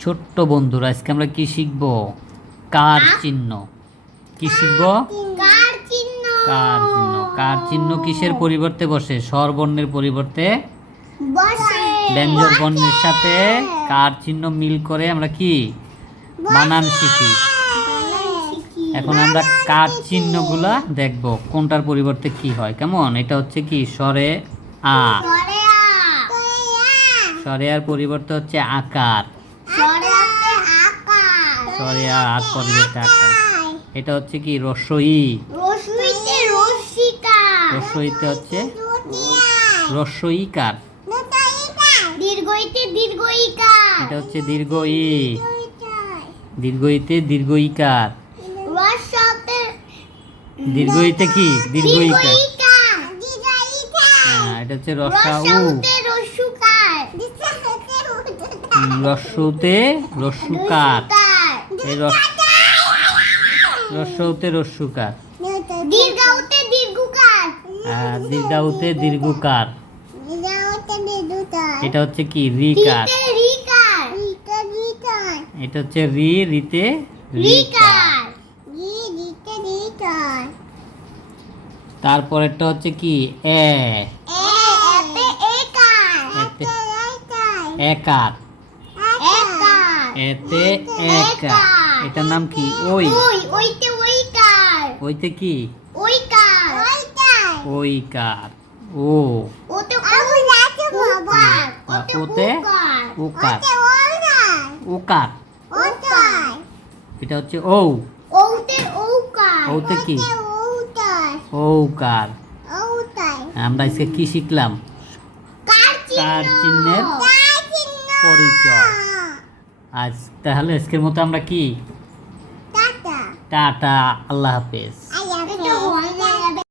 ছোট্ট বন্ধুরা আজকে আমরা কি শিখব? কার চিহ্ন। কি শিখব? কার চিহ্ন। কার চিহ্ন। কার চিহ্ন কিসের পরিবর্তে বসে? স্বরবর্ণের পরিবর্তে বসে। ব্যঞ্জন বর্ণের সাথে কার চিহ্ন মিল করে আমরা কি? বানান শিখি। এখন আমরা কার চিহ্নগুলা দেখব। কোনটার পরিবর্তে কি হয়? কেমন? এটা হচ্ছে কি? স্বরে আ। স্বরে আর পরিবর্তে হচ্ছে আকার। সরে আর পরিবর্তে আকার এটা হচ্ছে কি রশ্মিকা রস্বইতে হচ্ছে দীর্ঘইকা এটা হচ্ছে দীর্ঘ ই দীর্ঘ ইতে দীর্ঘ ইকার রসতে দীর্ঘইতে কি? দীর্ঘ ইকার হ্যাঁ এটা হচ্ছে রসা উ। রসতে রস্যুকার এই রস রস্যউতে রস্যুকার দীর্ঘউতে দীর্ঘকার। দীর্ঘকার। এটা হচ্ছে কি? রিকার। এটা হচ্ছে রি রিতে রিকার। তারপরেরটা হচ্ছে কি? এ এতে একার এতে একার। এতে একার। এটার নাম কি? ওই। ওই। ওইতে ওইকার। ওইতে কি? ওইকার। ওইকার। ও। ওতে ওকার। ওকার। এটা হচ্ছে ও ওতে কি? ওকার। আমরা আজকে কি শিখলাম? কার কার চিহ্নের? পরিচয়। আজ তাহলে আজকের মতো আমরা কি? টাটা। টাটা আল্লাহ হাফেজ।